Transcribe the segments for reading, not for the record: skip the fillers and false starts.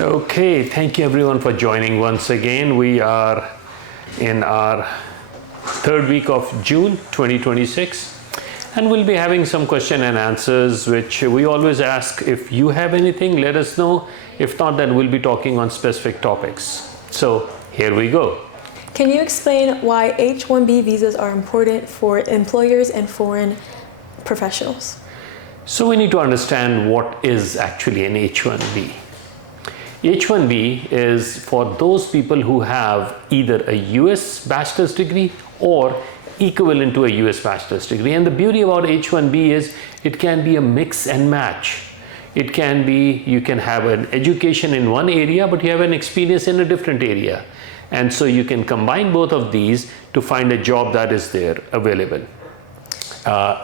Okay, thank you everyone for joining once again. We are in our third week of June 2026 and we'll be having some question and answers, which we always ask. If you have anything, let us know. If not, then we'll be talking on specific topics. So here we go. Can you explain why H-1B visas are important for employers and foreign professionals? So we need to understand what is actually an H-1B. H-1B is for those people who have either a US bachelor's degree or equivalent to a US bachelor's degree. And the beauty about H-1B is it can be a mix and match. It can be, you can have an education in one area, but you have an experience in a different area. And so you can combine both of these to find a job that is there available.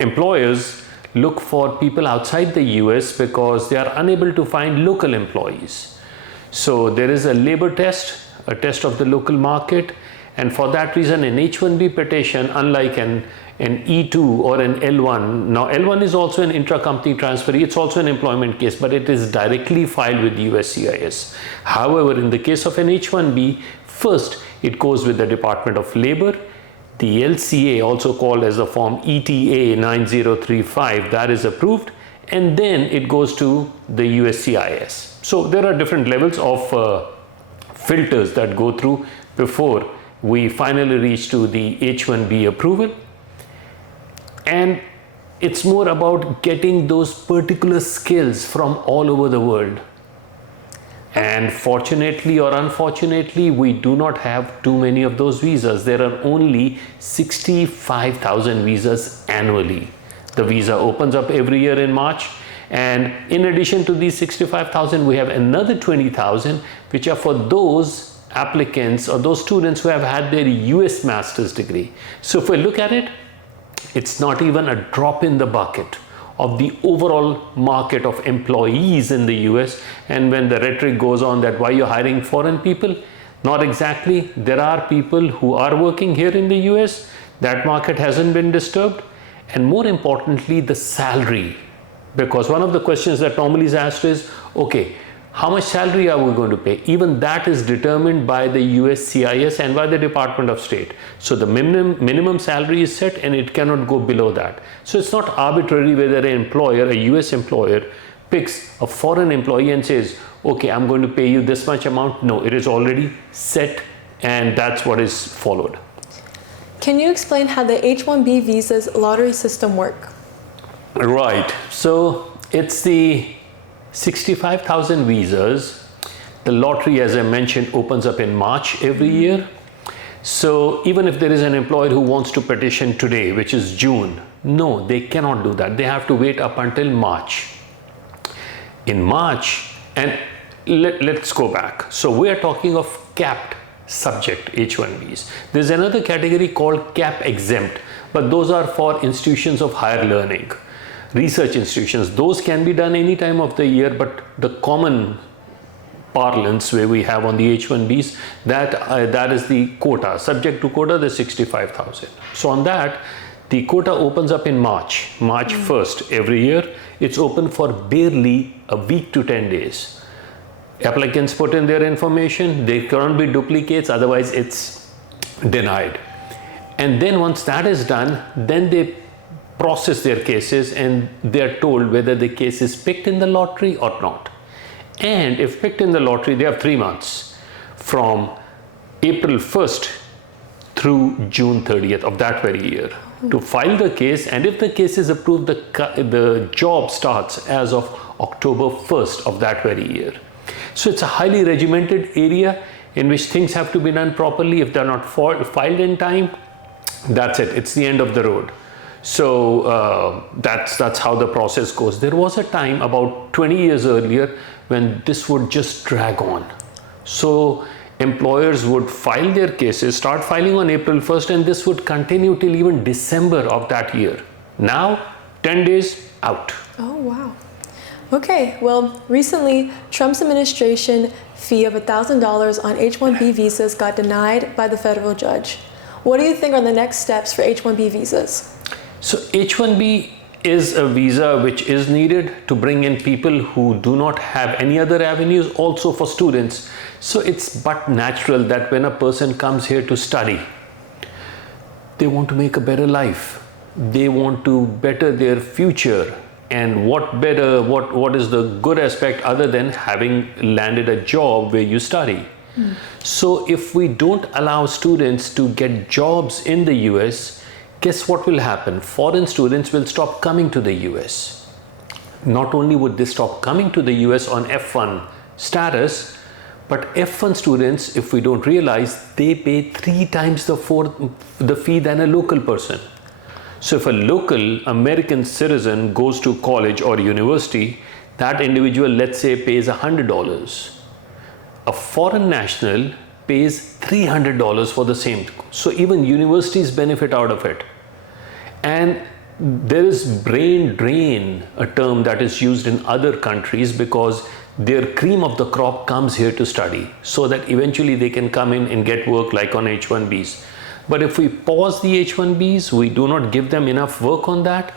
Employers look for people outside the US because they are unable to find local employees. So there is a labor test, a test of the local market, and for that reason an H-1B petition, unlike an E2 or an L1, now L1 is also an intra-company transfer, it's also an employment case, but it is directly filed with USCIS. However, in the case of an H-1B, first it goes with the Department of Labor, the LCA, also called as the form ETA 9035, that is approved, and then it goes to the USCIS. So there are different levels of filters that go through before we finally reach to the H-1B approval. And it's more about getting those particular skills from all over the world. And fortunately or unfortunately, we do not have too many of those visas. There are only 65,000 visas annually. The visa opens up every year in March. And in addition to these 65,000, we have another 20,000, which are for those applicants or those students who have had their US master's degree. So if we look at it, it's not even a drop in the bucket of the overall market of employees in the US. And when the rhetoric goes on that why you're hiring foreign people, not exactly. There are people who are working here in the US. That market hasn't been disturbed. And more importantly, the salary. Because one of the questions that normally is asked is, okay, how much salary are we going to pay? Even that is determined by the USCIS and by the Department of State. So the minimum salary is set and it cannot go below that. So it's not arbitrary whether an employer, a US employer, picks a foreign employee and says, okay, I'm going to pay you this much amount. No, it is already set and that's what is followed. Can you explain how the H-1B visa's lottery system work? Right. So it's the 65,000 visas. The lottery, as I mentioned, opens up in March every year. So even if there is an employer who wants to petition today, which is June, no, they cannot do that. They have to wait up until March. In March, and let's go back. So we are talking of capped subject H-1Bs. There's another category called cap exempt, but those are for institutions of higher learning. Research institutions, those can be done any time of the year, but the common parlance where we have on the H-1Bs, that is the quota. Subject to quota, the 65,000. So on that, the quota opens up in March 1st every year. It's open for barely a week to 10 days. Applicants put in their information, there cannot be duplicates, otherwise it's denied. And then once that is done, then they process their cases and they are told whether the case is picked in the lottery or not. And if picked in the lottery, they have 3 months from April 1st through June 30th of that very year to file the case. And if the case is approved, the job starts as of October 1st of that very year. So it's a highly regimented area in which things have to be done properly. If they're not filed in time, that's it. It's the end of the road. So that's how the process goes. There was a time about 20 years earlier when this would just drag on. So employers would file their cases, start filing on April 1st, and this would continue till even December of that year. Now, 10 days out. Oh, wow. Okay, well, recently, Trump's administration fee of $1,000 on H-1B visas got denied by the federal judge. What do you think are the next steps for H-1B visas? So H-1B is a visa which is needed to bring in people who do not have any other avenues, also for students. So it's but natural that when a person comes here to study, they want to make a better life. They want to better their future. And what is the good aspect other than having landed a job where you study? So if we don't allow students to get jobs in the US, guess what will happen? Foreign students will stop coming to the US. Not only would they stop coming to the US on F1 status, but F1 students, if we don't realize, they pay 3 times the fee than a local person. So if a local American citizen goes to college or university, that individual, let's say, pays $100. A foreign national pays $300 for the same. So even universities benefit out of it. And there is brain drain, a term that is used in other countries, because their cream of the crop comes here to study so that eventually they can come in and get work like on H1Bs. But if we pause the H1Bs, we do not give them enough work on that,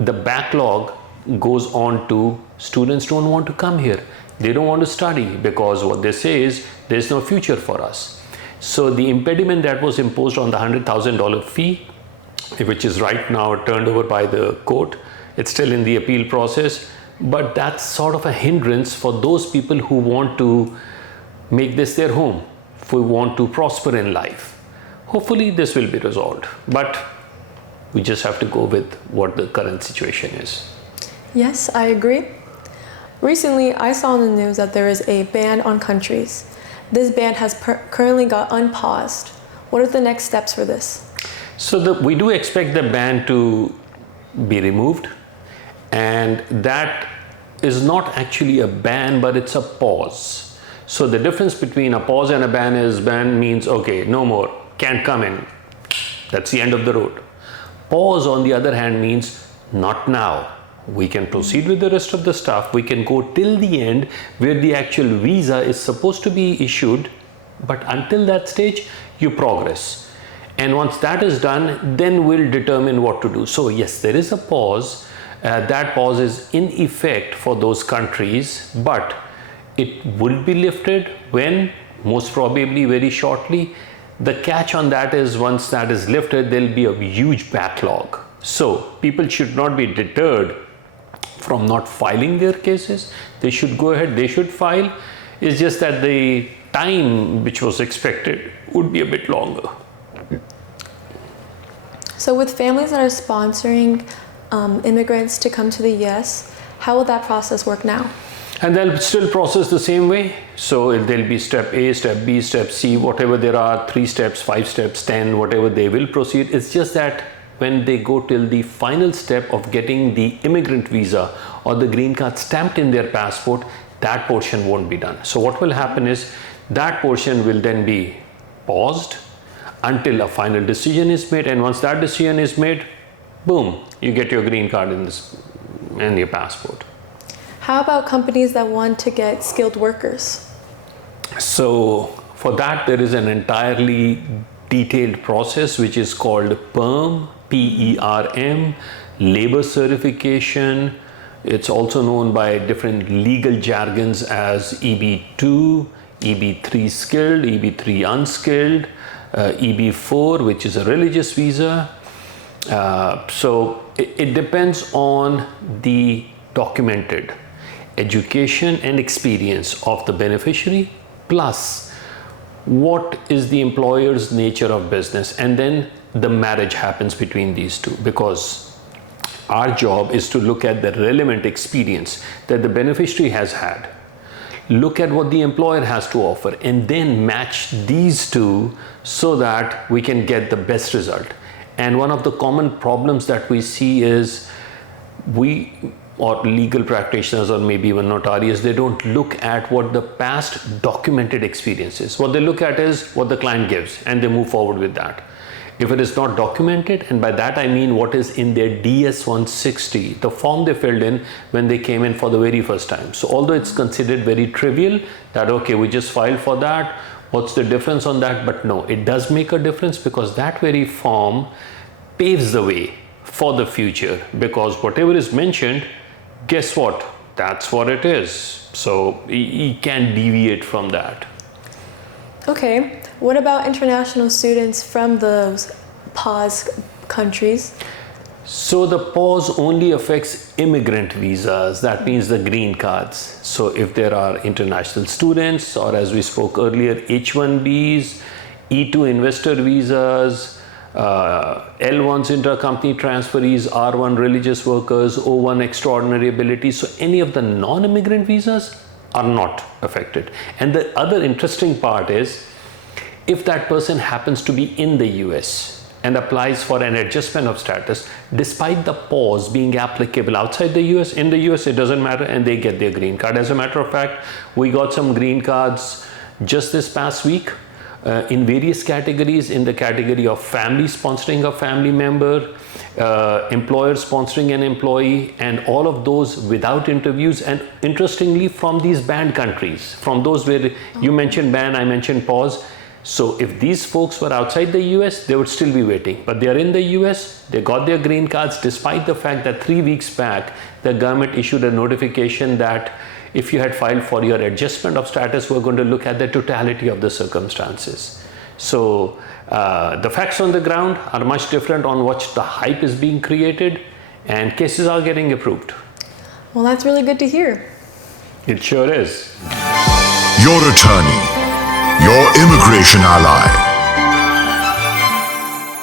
the backlog goes on to students don't want to come here. They don't want to study because what they say is there's no future for us. So the impediment that was imposed on the $100,000 fee, which is right now turned over by the court, it's still in the appeal process, but that's sort of a hindrance for those people who want to make this their home, who want to prosper in life. Hopefully this will be resolved, but we just have to go with what the current situation is. Yes, I agree. Recently, I saw in the news that there is a ban on countries. This ban has currently got unpaused. What are the next steps for this? So we do expect the ban to be removed, and that is not actually a ban, but it's a pause. So the difference between a pause and a ban is ban means, okay, no more, can't come in. That's the end of the road. Pause, on the other hand, means not now. We can proceed with the rest of the stuff. We can go till the end where the actual visa is supposed to be issued, but until that stage, you progress. And once that is done, then we'll determine what to do. So yes, there is a pause. That pause is in effect for those countries, but it will be lifted when? Most probably very shortly. The catch on that is once that is lifted, there'll be a huge backlog. So people should not be deterred from not filing their cases. They should go ahead, they should file. It's just that the time which was expected would be a bit longer. So with families that are sponsoring immigrants to come to the US, how will that process work now? And they'll still process the same way. So there'll be step A, step B, step C, whatever there are, 3 steps, 5 steps, 10, whatever they will proceed. It's just that when they go till the final step of getting the immigrant visa or the green card stamped in their passport, that portion won't be done. So what will happen is that portion will then be paused until a final decision is made. And once that decision is made, boom, you get your green card in your passport. How about companies that want to get skilled workers? So for that, there is an entirely detailed process which is called PERM, P-E-R-M, labor certification. It's also known by different legal jargons as EB2, EB3 skilled, EB3 unskilled, EB4, which is a religious visa. So it depends on the documented education and experience of the beneficiary, plus what is the employer's nature of business, and then the marriage happens between these two, because our job is to look at the relevant experience that the beneficiary has had, look at what the employer has to offer, and then match these two so that we can get the best result. And one of the common problems that we see is or legal practitioners or maybe even notarians, they don't look at what the past documented experience is. What they look at is what the client gives and they move forward with that. If it is not documented, and by that I mean what is in their DS-160, the form they filled in when they came in for the very first time. So although it's considered very trivial that, okay, we just filed for that, what's the difference on that? But no, it does make a difference, because that very form paves the way for the future, because whatever is mentioned, guess what? That's what it is. So he can't deviate from that. Okay, what about international students from those pause countries? So the pause only affects immigrant visas, that means the green cards. So if there are international students, or as we spoke earlier, H-1Bs, E2 investor visas, L1s intercompany transferees, R1 religious workers, O1 extraordinary ability, so any of the non-immigrant visas are not affected. And the other interesting part is, if that person happens to be in the US and applies for an adjustment of status, despite the pause being applicable outside the US, in the US it doesn't matter, and they get their green card. As a matter of fact, we got some green cards just this past week in various categories, in the category of family sponsoring a family member, employer sponsoring an employee, and all of those without interviews, and interestingly from these banned countries, from those where you mentioned ban, I mentioned pause. So if these folks were outside the US, they would still be waiting, but they are in the US, they got their green cards, despite the fact that 3 weeks back the government issued a notification that if you had filed for your adjustment of status, we're going to look at the totality of the circumstances. So the facts on the ground are much different on what the hype is being created, and cases are getting approved. Well, that's really good to hear. It sure is. Your attorney, your immigration ally.